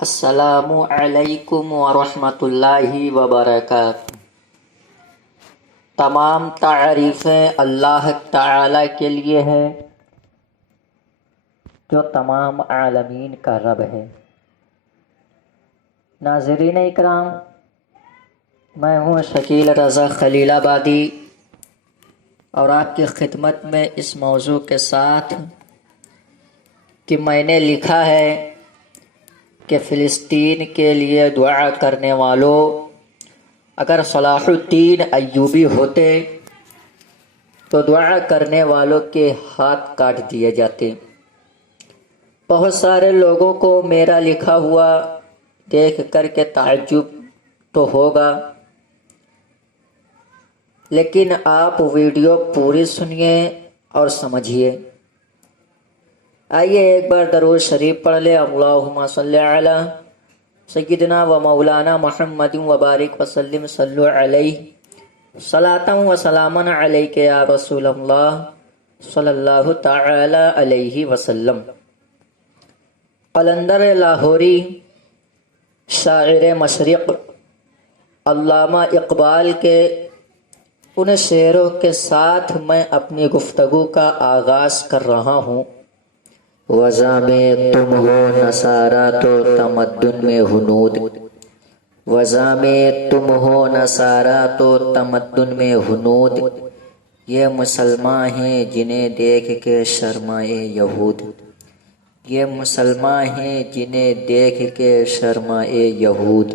السلام علیکم ورحمۃ اللہ وبرکاتہ۔ تمام تعریفیں اللہ تعالی کے لیے ہیں جو تمام عالمین کا رب ہے۔ ناظرین اکرام، میں ہوں شکیل رضا خلیل آبادی اور آپ کی خدمت میں اس موضوع کے ساتھ کہ میں نے لکھا ہے کہ فلسطین کے لیے دعا کرنے والوں، اگر صلاح الدین ایوبی ہوتے تو دعا کرنے والوں کے ہاتھ کاٹ دیے جاتے۔ بہت سارے لوگوں کو میرا لکھا ہوا دیکھ کر کے تعجب تو ہوگا، لیکن آپ ویڈیو پوری سنیے اور سمجھیے۔ آئیے ایک بار درود شریف پڑھ لیں۔ اللہم صلی علی سیدنا و مولانا محمد و بارک وسلم، صلو علیہ صلاۃ و سلاما علیک یا رسول اللہ صلی اللہ تعالی علیہ وسلم۔ قلندر لاہوری، شاعر مشرق علامہ اقبال کے ان شعروں کے ساتھ میں اپنی گفتگو کا آغاز کر رہا ہوں۔ وضع میں تم ہو نصارہ تو تمدن میں ہنود، وضع میں تم ہو نصارہ تو تمدن میں ہنود، یہ مسلمان ہیں جنہیں دیکھ کے شرمائے یہود، یہ مسلمان ہیں جنہیں دیکھ کے شرمائے یہود۔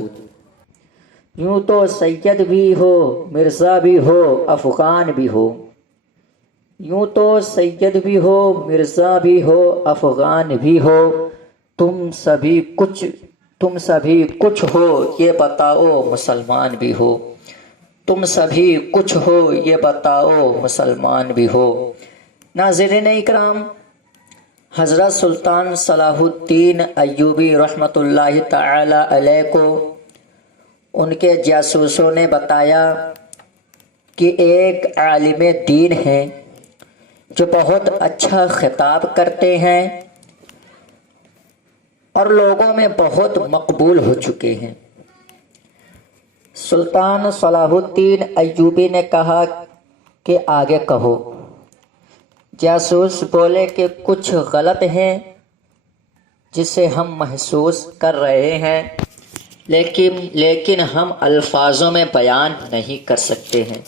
یوں تو سید بھی ہو، مرزا بھی ہو، افغان بھی ہو، یوں تو سید بھی ہو، مرزا بھی ہو، افغان بھی ہو، تم سبھی کچھ ہو، یہ بتاؤ مسلمان بھی ہو، تم سبھی کچھ ہو، یہ بتاؤ مسلمان بھی ہو۔ ناظرین اکرام، حضرت سلطان صلاح الدین ایوبی رحمۃ اللہ تعالی علیہ کو ان کے جاسوسوں نے بتایا کہ ایک عالم دین ہیں جو بہت اچھا خطاب کرتے ہیں اور لوگوں میں بہت مقبول ہو چکے ہیں۔ سلطان صلاح الدین ایوبی نے کہا کہ آگے کہو۔ جاسوس بولے کہ کچھ غلط ہے جسے ہم محسوس کر رہے ہیں، لیکن ہم الفاظوں میں بیان نہیں کر سکتے ہیں۔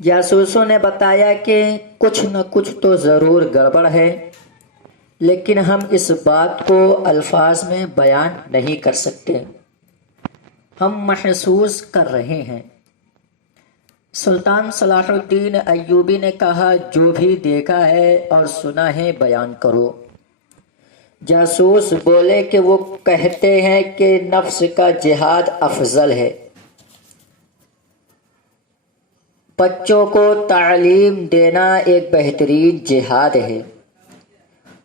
جاسوسوں نے بتایا کہ کچھ نہ کچھ تو ضرور گڑبڑ ہے، لیکن ہم اس بات کو الفاظ میں بیان نہیں کر سکتے، ہم محسوس کر رہے ہیں۔ سلطان صلاح الدین ایوبی نے کہا جو بھی دیکھا ہے اور سنا ہے بیان کرو۔ جاسوس بولے کہ وہ کہتے ہیں کہ نفس کا جہاد افضل ہے، بچوں کو تعلیم دینا ایک بہترین جہاد ہے،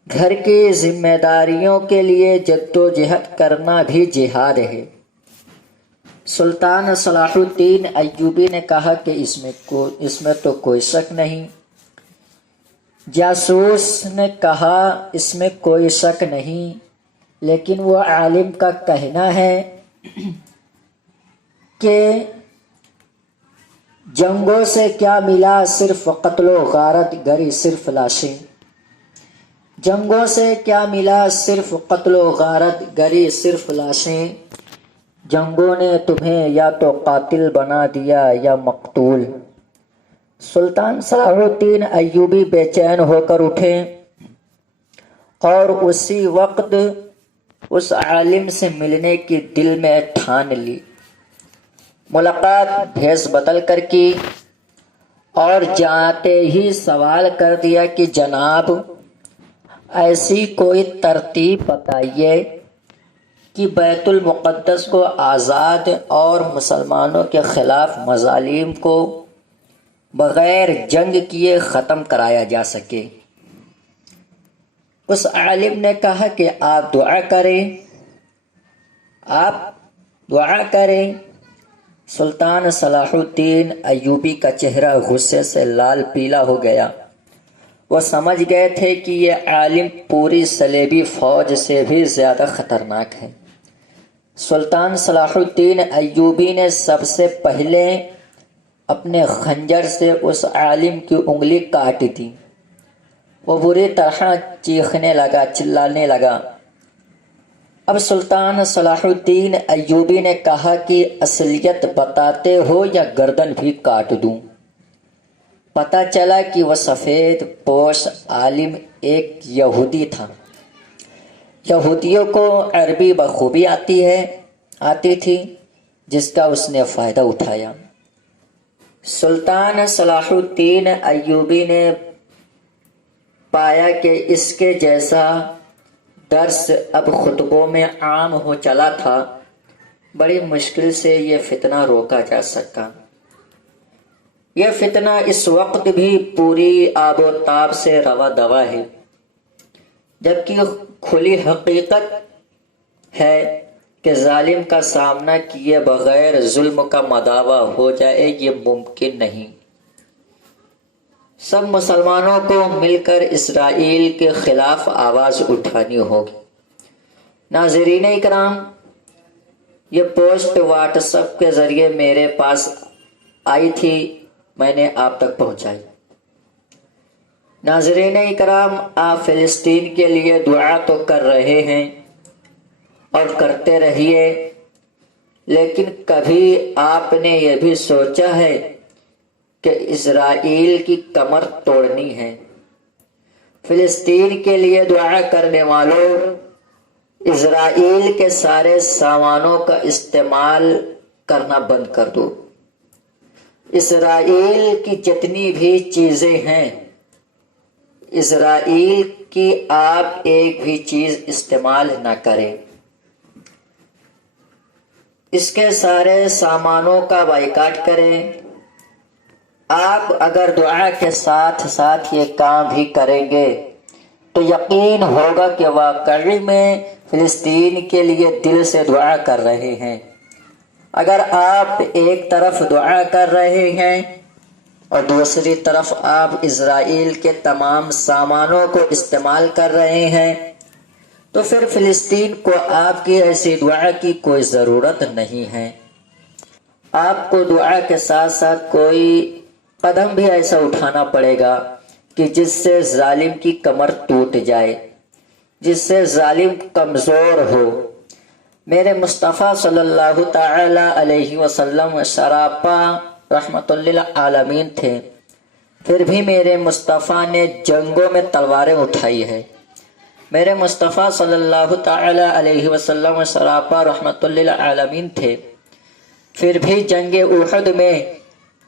گھر کی ذمہ داریوں کے لیے جدوجہد کرنا بھی جہاد ہے۔ سلطان صلاح الدین ایوبی نے کہا کہ اس میں تو کوئی شک نہیں۔ جاسوس نے کہا اس میں کوئی شک نہیں، لیکن وہ عالم کا کہنا ہے کہ جنگوں سے کیا ملا، صرف قتل و غارت گری، صرف لاشیں، جنگوں سے کیا ملا، صرف قتل و غارت گری، صرف لاشیں، جنگوں نے تمہیں یا تو قاتل بنا دیا یا مقتول۔ سلطان صلاح الدین ایوبی بے چین ہو کر اٹھے اور اسی وقت اس عالم سے ملنے کی دل میں ٹھان لی۔ ملاقات بھیس بدل کر کی اور جاتے ہی سوال کر دیا کہ جناب ایسی کوئی ترتیب بتائیے کہ بیت المقدس کو آزاد اور مسلمانوں کے خلاف مظالم کو بغیر جنگ کیے ختم کرایا جا سکے۔ اس عالم نے کہا کہ آپ دعا کریں، آپ دعا کریں۔ سلطان صلاح الدین ایوبی کا چہرہ غصے سے لال پیلا ہو گیا۔ وہ سمجھ گئے تھے کہ یہ عالم پوری صلیبی فوج سے بھی زیادہ خطرناک ہے۔ سلطان صلاح الدین ایوبی نے سب سے پہلے اپنے خنجر سے اس عالم کی انگلی کاٹ دی۔ وہ بری طرح چیخنے لگا، چلانے لگا۔ اب سلطان صلاح الدین ایوبی نے کہا کہ اصلیت بتاتے ہو یا گردن بھی کاٹ دوں؟ پتہ چلا کہ وہ سفید پوش عالم ایک یہودی تھا۔ یہودیوں کو عربی بخوبی آتی تھی، جس کا اس نے فائدہ اٹھایا۔ سلطان صلاح الدین ایوبی نے پایا کہ اس کے جیسا درس اب خطبوں میں عام ہو چلا تھا، بڑی مشکل سے یہ فتنہ روکا جا سکا۔ یہ فتنہ اس وقت بھی پوری آب و تاب سے روا دوا ہے، جبکہ کھلی حقیقت ہے کہ ظالم کا سامنا کیے بغیر ظلم کا مداوع ہو جائے یہ ممکن نہیں۔ سب مسلمانوں کو مل کر اسرائیل کے خلاف آواز اٹھانی ہوگی۔ ناظرین اکرام، یہ پوسٹ واٹس ایپ کے ذریعے میرے پاس آئی تھی، میں نے آپ تک پہنچائی۔ ناظرین اکرام، آپ فلسطین کے لیے دعا تو کر رہے ہیں اور کرتے رہیے، لیکن کبھی آپ نے یہ بھی سوچا ہے کہ اسرائیل کی کمر توڑنی ہے؟ فلسطین کے لیے دعا کرنے والوں، اسرائیل کے سارے سامانوں کا استعمال کرنا بند کر دو۔ اسرائیل کی جتنی بھی چیزیں ہیں، اسرائیل کی آپ ایک بھی چیز استعمال نہ کریں۔ اس کے سارے سامانوں کا بائیکاٹ کریں۔ آپ اگر دعا کے ساتھ ساتھ یہ کام بھی کریں گے تو یقین ہوگا کہ واقعی میں فلسطین کے لیے دل سے دعا کر رہے ہیں۔ اگر آپ ایک طرف دعا کر رہے ہیں اور دوسری طرف آپ اسرائیل کے تمام سامانوں کو استعمال کر رہے ہیں تو پھر فلسطین کو آپ کی ایسی دعا کی کوئی ضرورت نہیں ہے۔ آپ کو دعا کے ساتھ ساتھ کوئی قدم بھی ایسا اٹھانا پڑے گا کہ جس سے ظالم کی کمر ٹوٹ جائے، جس سے ظالم کمزور ہو۔ میرے مصطفیٰ صلی اللہ تعالی علیہ وسلم سراپا رحمت للعالمین تھے، پھر بھی میرے مصطفیٰ نے جنگوں میں تلواریں اٹھائی ہے۔ میرے مصطفیٰ صلی اللہ تعالی علیہ وسلم سراپا رحمت للعالمین تھے، پھر بھی جنگ احد میں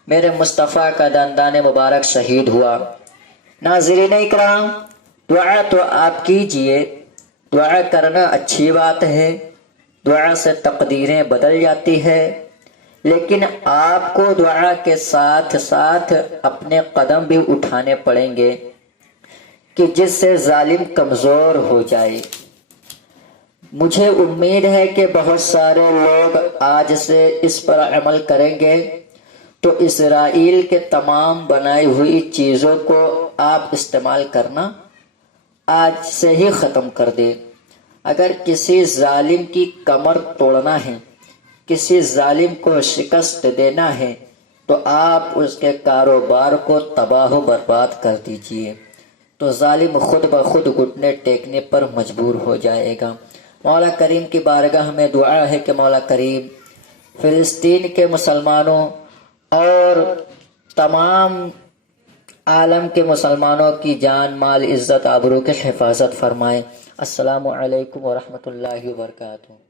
میرے مصطفیٰ کا دندان مبارک شہید ہوا۔ ناظرین اکرام، دعا تو آپ کیجئے، دعا کرنا اچھی بات ہے، دعا سے تقدیریں بدل جاتی ہے، لیکن آپ کو دعا کے ساتھ ساتھ اپنے قدم بھی اٹھانے پڑیں گے کہ جس سے ظالم کمزور ہو جائے۔ مجھے امید ہے کہ بہت سارے لوگ آج سے اس پر عمل کریں گے تو اسرائیل کے تمام بنائی ہوئی چیزوں کو آپ استعمال کرنا آج سے ہی ختم کر دیں۔ اگر کسی ظالم کی کمر توڑنا ہے، کسی ظالم کو شکست دینا ہے تو آپ اس کے کاروبار کو تباہ و برباد کر دیجئے، تو ظالم خود بخود گھٹنے ٹیکنے پر مجبور ہو جائے گا۔ مولا کریم کی بارگاہ میں دعا ہے کہ مولا کریم فلسطین کے مسلمانوں اور تمام عالم کے مسلمانوں کی جان، مال، عزت، آبرو کی حفاظت فرمائیں۔ السلام علیکم ورحمۃ اللہ وبرکاتہ۔